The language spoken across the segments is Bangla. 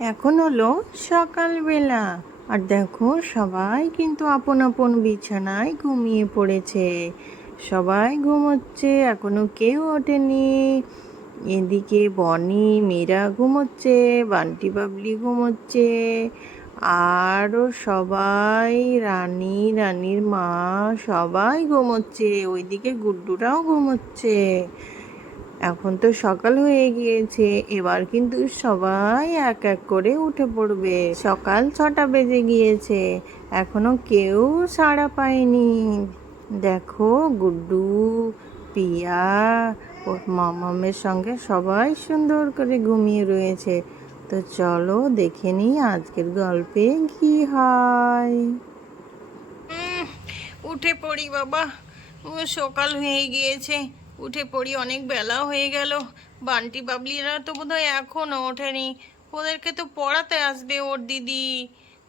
এখন হলো সকালবেলা। আর দেখো সবাই কিন্তু আপন আপন বিছানায় ঘুমিয়ে পড়েছে। সবাই ঘুমোচ্ছে, এখনো কেউ ওঠেনি। এদিকে বনি মীরা ঘুমোচ্ছে, বান্টি বাবলি ঘুমোচ্ছে, আরও সবাই রানীর মা সবাই ঘুমোচ্ছে। ওইদিকে গুড্ডুরাও ঘুমোচ্ছে। এখন তো সকাল হয়ে গিয়েছে, এবার কিন্তু সবাই এক এক করে উঠে পড়বে। সকাল 6টা বেজে গিয়েছে, এখনো কেউ সাড়া পায়নি। দেখো গুড্ডু, পিয়া, ওর মামামের সঙ্গে সবাই সুন্দর করে ঘুমিয়ে রয়েছে। তো চলো দেখে নিই আজকের গল্পে কি হয়। উঠে পড়ি বাবা, সকাল হয়ে গিয়েছে। উঠে পড়ি, অনেক বেলা হয়ে গেল। বান্টি বাবলিরা তো বোধহয় এখনও ওঠেনি। ওদেরকে তো পড়াতে আসবে ওর দিদি।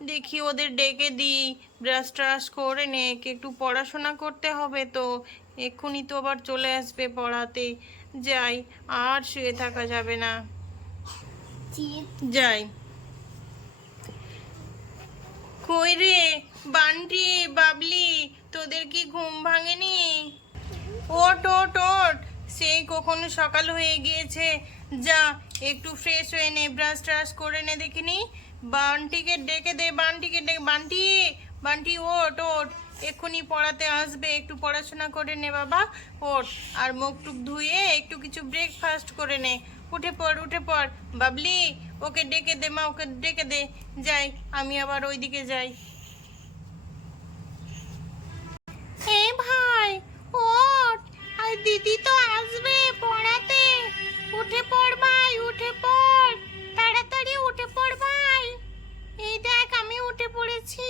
দেখি ওদের ডেকে দিই, ব্রাশ ট্রাশ করে নে, একটু পড়াশোনা করতে হবে তো। এক্ষুনি তো আবার চলে আসবে পড়াতে। যাই, আর শুয়ে থাকা যাবে না, যাই। কই রে বান্টি বাবলি, তোদের কি ঘুম ভাঙেনি? ওট ওট ওট, সেই কখনো সকাল হয়ে গিয়েছে। যা একটু ফ্রেশ হয়ে নে, ব্রাশ ট্রাশ করে নে দেখিনি। বান্টিকে ডেকে দে, বান্টিকে ডেকে, বান্টি বান্টি ওট ওট, এক্ষুনি পড়াতে আসবে, একটু পড়াশোনা করে নে বাবা, ওট। আর মুখ টুক ধুয়ে একটু কিছু ব্রেকফাস্ট করে নে। উঠে পড় উঠে পড় বাবলি, ওকে ডেকে দে মা, ওকে ডেকে দে। যাই, আমি আবার ওইদিকে যাই। এই ভাই ওঠ, আর দিদি তো আসবে পড়াতে। উঠে পড় ভাই, উঠে পড়, তাড়াতাড়ি উঠে পড় ভাই। এই দেখ আমি উঠে পড়েছি,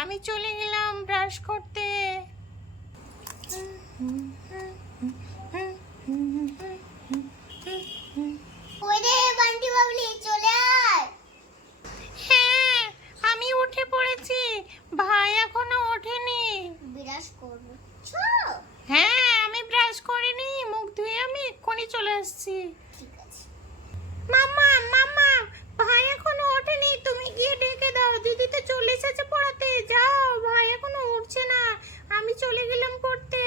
আমি চলে গেলাম ব্রাশ করতে। হ্যাঁ, আমি উঠে পড়েছি, ভাই এখনো ওঠেনি। ব্রাশ করবো? হ্যাঁ, আমি ব্রাশ করিনি, মুখ ধুয়ে আমি এক্ষুনি চলে আসছি। ঠিক আছে। মাম্মা মাম্মা, ভাই এখনো ওঠেনি, তুমি গিয়ে ডেকে দাও। দিদি তো চলে এসেছে পড়াতে, যাও, ভাই এখনো উঠছে না, আমি চলে গেলাম পড়তে।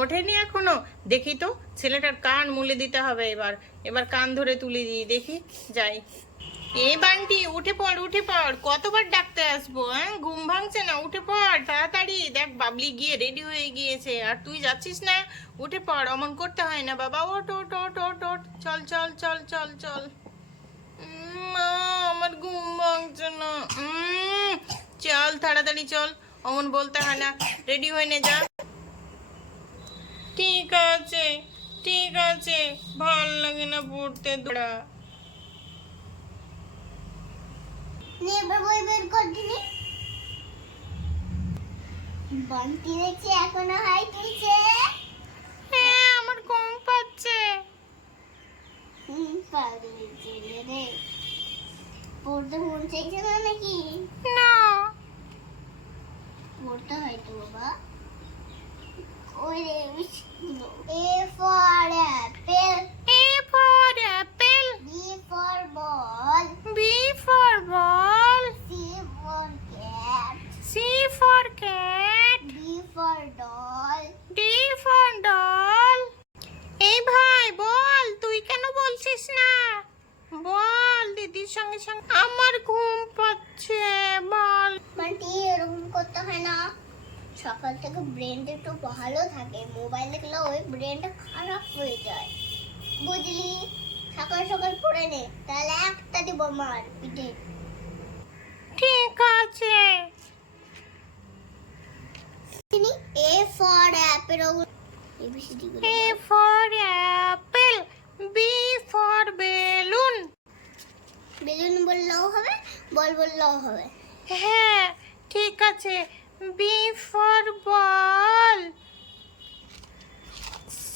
ওঠেনি এখনো? দেখি তো, ছেলেটার কান মুলে দিতে হবে। এবার এবার কান ধরে তুলে দিই, দেখি, যাই। এই বান্টি উঠে পড় উঠে পড়, কতবার ডাকতে আসবো? ঘুম ভাঙছে না, উঠে পড় তাড়াতাড়ি। দেখ বাবলি গিয়ে রেডি হয়ে গিয়েছে, আর তুই যাচ্ছিস না। উঠে পড়, অমন করতে হয় না বাবা, ওট ওট ওট ওট ওট, চল চল চল চল চল। মা, আমার ঘুম ভাঙছে না। চল তাড়াতাড়ি চল, অমন বলতে হয় না, রেডি হয়ে নে, যা। ঠিক আছে ঠিক আছে, ভাল লাগে না পড়তে, দৌড়া। বই বের করে দিনি। বান্টি দেখছি এখনো হাই তুলছে। হ্যাঁ, আমার ঘুম পাচ্ছে। পাগলি ছেলে রে, পড়তে মন চাইছে না নাকি? না, পড়তে হয় তো বাবা। ওই রে biscuit. A for apple, A for apple, B for ball, B for ball, C for cat, C for cat, D for doll. D for doll। এই ভাই বল, তুই কেন বলছিস না? বল দিদির সঙ্গে সঙ্গে, আমার ঘুম পাচ্ছে, বল। বান্টি এরকম করতে হয় না, সকাল থেকে ব্রেনটা একটু ভালো থাকে, মোবাইল দেখলে ওই ব্রেনটা খারাপ হয়ে যায়, বুঝলি? সকাল সকাল পড়ে নে, তাহলে একটা দিব মার পিঠে। ঠিক আছে। A for apple, ABCD গুলো A ball. for apple, B for balloon। Balloon বললেও হবে, বল বললেও হবে। হ্যাঁ ঠিক আছে। B for ball, C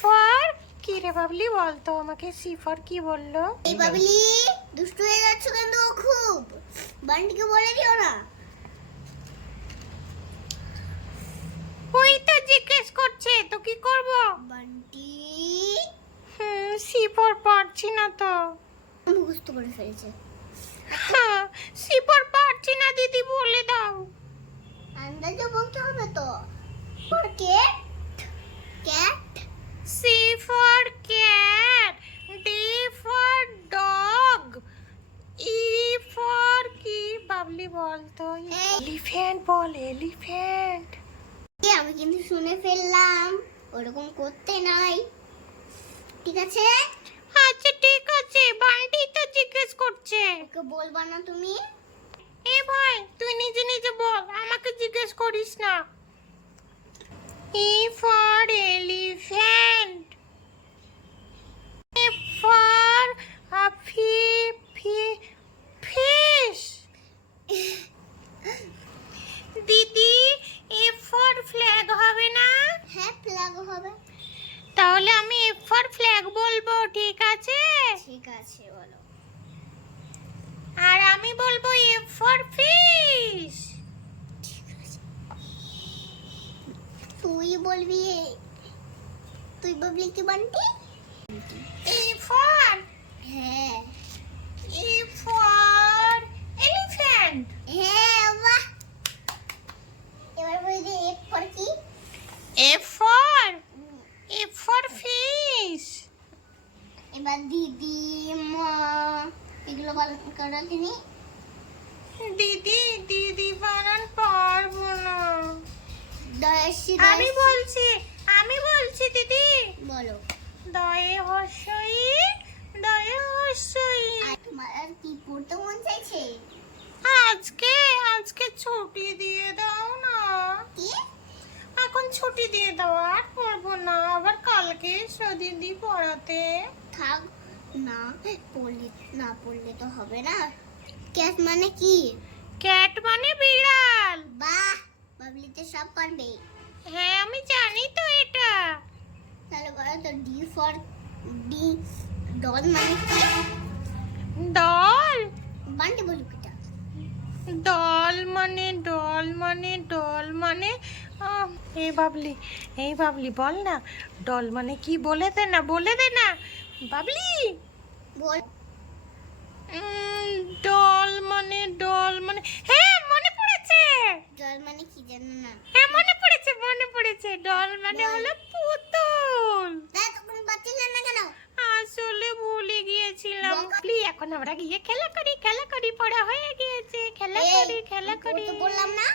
for, কি রে বাবলি বলতো আমাকে, C for কি বললো? এই বাবলি দুষ্টু হয়ে যাচ্ছ কিন্তু খুব, বান্টিকে বলে দিও না। ওই তো জিজ্ঞেস করছে, তো কি করব? বান্টি C for পারছি না তো। মুখস্থ করে ফেলেছে। সিপার পারছি না দিদি, বলে দাও। আন্দাজে বলতে হবে তো। Cat, cat. C for cat, D for dog, E for কি বাবলি বল তো? এলিফ্যান্ট বল, এলিফ্যান্ট। আমি কিন্তু শুনে ফেললাম, ওরকম করতে নাই। ঠিক আছে? আচ্ছা ঠিক আছে, বান্টি তো জিজ্ঞেস করছে। ওকে বলবা না তুমি? এ ভাই, তুই নিজে নিজে বল, আমাকে জিজ্ঞেস করিস না। E for elephant, A for fish. দিদি, এ ফর ফ্ল্যাগ হবে না? হ্যাঁ, ফ্ল্যাগ হবে। তাহলে আমি এ ফর ফ্ল্যাগ বলবো, ঠিক আছে? ঠিক আছে, বলো। আর আমি বলবো এ ফর ফিশ। তুই বলবি কি বান্টি? এ ফর, হ্যাঁ এ ফর এলিফ্যান্ট। হ্যাঁ, বাহ। এবার বলবি এফ ফর কি? A for fish. এবার দিদি, মা, এগুলো করা তিনি। দিদি, দিদি বানান পারবো না। দয়াসি, আমি বলছি দিদি। বলো। দয়ে হর্ষই, দয়ে হর্ষই। আর তোমার আর কি পড়তে মন চাইছে? আজকে ছুটি দিয়ে দাও না। কি? এখন ছুটি দিয়ে দাও, আর পড়বো না, আবার কালকে এসো দিদি পড়াতে। থাক না, পড়লে তো হবে না। ক্যাট মানে কি? ক্যাট মানে বিড়াল। বাহ, বাবলিতে সব পারবে। হ্যাঁ, আমি জানি তো এটা। তাহলে বলো তো ডি ডল মানে কি? ডল, বান্টি বলো কিটা? ডল মানে এই বাবলি বল না, ডল মানে কি? বলে দে না বাবলি। বল। ডল মানে হ্যাঁ, মনে পড়েছে। ডল মানে কি জানো না? হ্যাঁ, মনে পড়েছে। ডল মানে বল। হলো পুতুল। তাই তখন পাচ্ছিলেন না কেন? আসলে ভুলে গিয়েছিলাম। বকা। এখন আমরা গিয়ে খেলা করি, পড়া হয়ে গিয়েছে। খেলা এই, করি। পড়তে বললাম না?